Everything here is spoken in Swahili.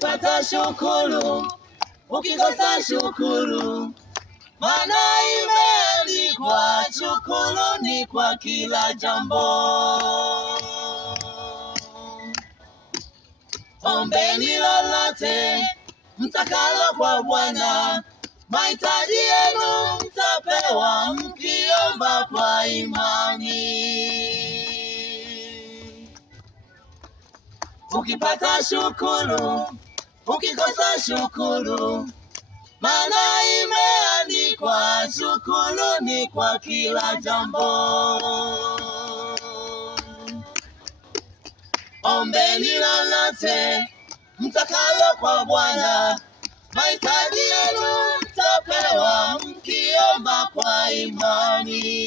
Ukipata shukuru, ukikosa shukuru, maana imeandikwa shukrani kwa kila jambo. Ombeni lolote mtakalo kwa Bwana, mahitaji yenu mtapewa mkiomba kwa imani. Ukipata shukuru, ukikosa shukuru, maana imeandikwa shukrani kwa kila jambo. Ombeni lolote mtakalo kwa Bwana, mahitaji yenu mtapewa mkiomba kwa imani.